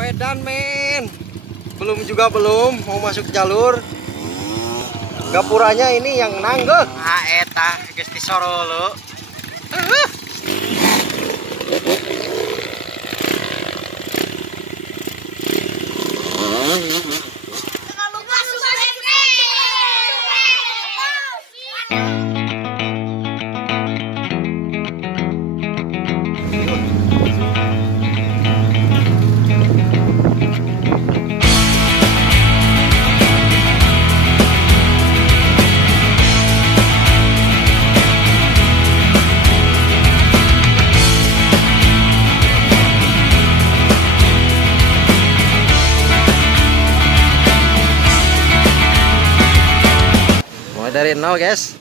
Wedan men, belum mau masuk jalur. Gapuranya ini yang nanggeh. Ah eta geus disorolo. Dari nol guys.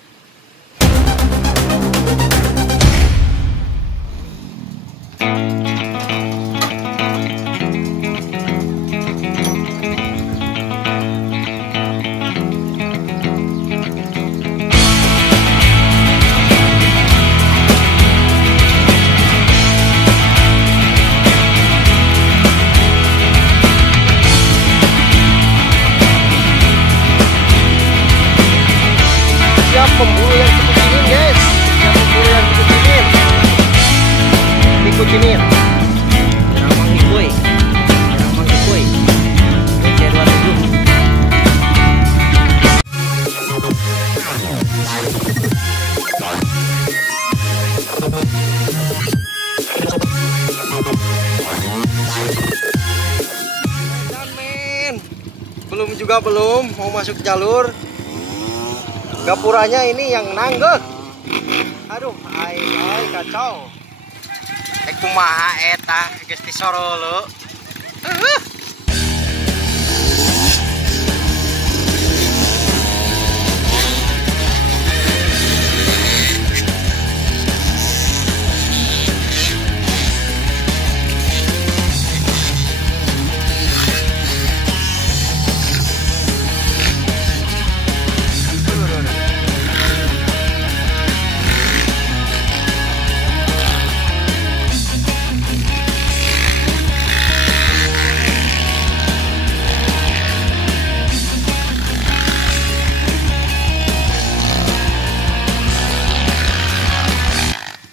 Pemburu yang cukup dingin guys, pemburu yang cukup dingin, ikut dingin, Ramang Hikui, DC27. Dan men, belum mau masuk jalur. Gapuranya ini yang nanggeh. Aduh, ay kacau. Kumaha eta geus disorolo.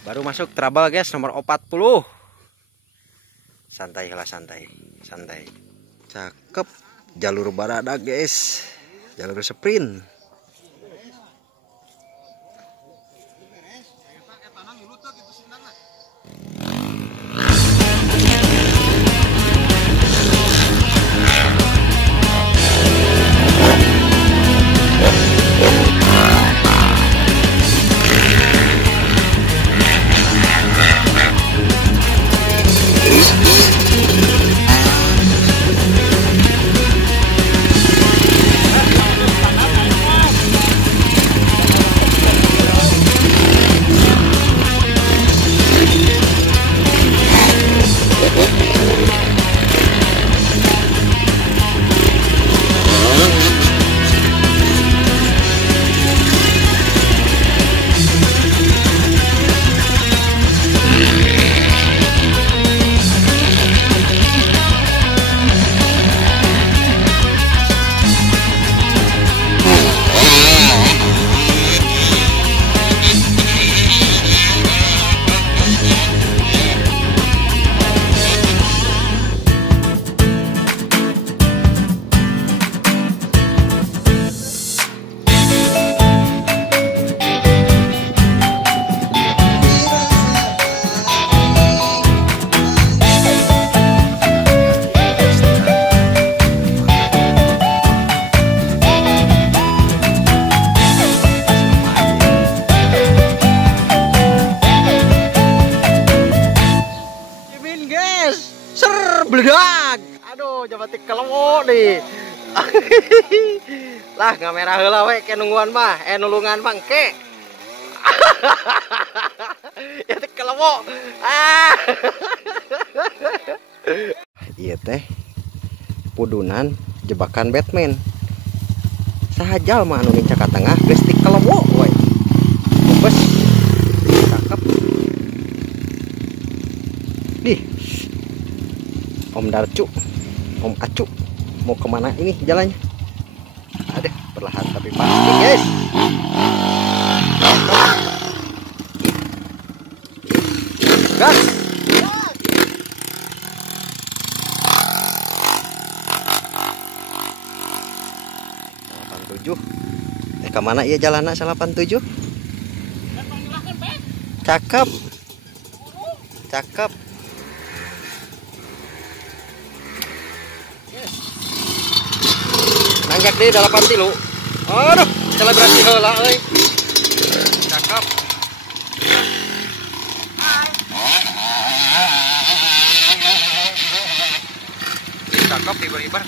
Baru masuk trouble guys, nomor 40. Santai lah, santai. Cakep. Jalur barada guys, jalur sprint. Bledak. Aduh, jabatik kelewo nih. Lah ngamera heula we ke nungguan mah, nulungan mangke. Ya teh kelewo. Iya teh. Pudunan jebakan Batman. Sahajal mah anu ngincak ka tengah geus ti kelewo we. Bes. Cakep. Ih. Om Darcu, Om Acu, mau kemana ini jalannya? Ada perlahan tapi pasti guys. Gas. 87. Kemana iya jalannya 87? Cakep. Cakep. Nanggak deh 80. Aduh, selebrasi heula euy. Cakep. Cakep ibar-ibar.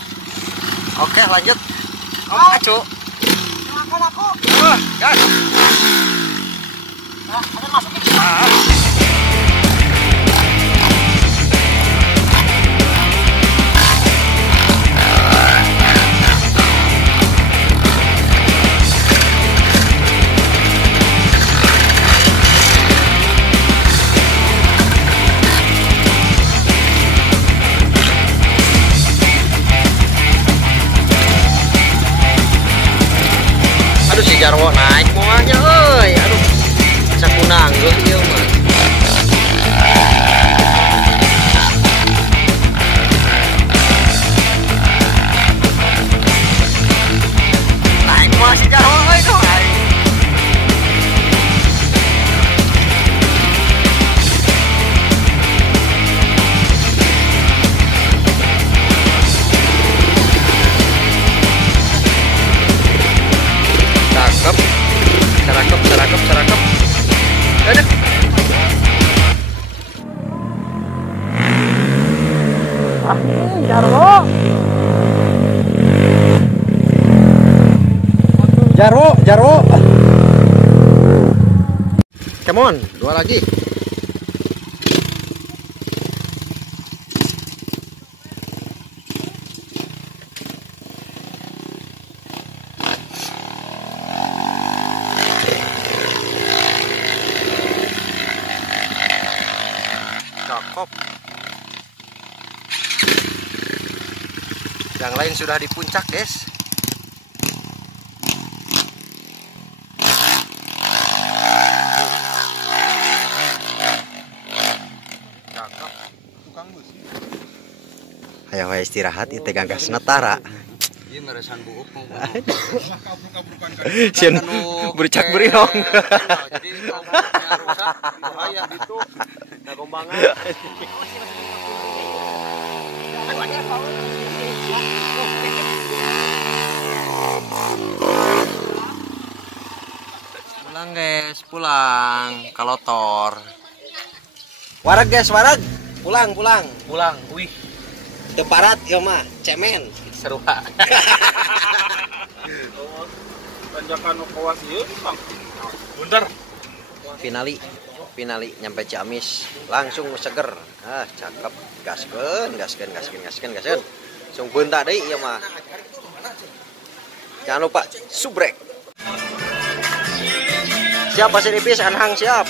Oke, lanjut. Om Acu. Aku. Gas. Nah, ada masukin. Aduh si Jarwo naik muanya euy. Aduh. Sakunang geuh ieu mah. Naik muah si Jarwo euy tuh. Cakep. Ada. Jarwo. Come on, 2 lagi. Cakep. Yang lain sudah di puncak, guys. Cakep. Ayo istirahat, itu ganggas netara. Ieu meresan buuk. Sieun bercak beriong. Jadi kalau rusak bahaya gitu. Nah, gombangan. Pulang guys, pulang. Kalotor. Warag guys, warag. Pulang. Wih, Teparat ya mah, cemen. seru ah. Tanjakan kawas ieu, Bang. Bener. Finali nyampe Ciamis langsung seger. Cakep. Gaskeun. Langsung beunta deui ieu mah. Jangan lupa subrek. Siap Pasir Ipis, Anhang siap.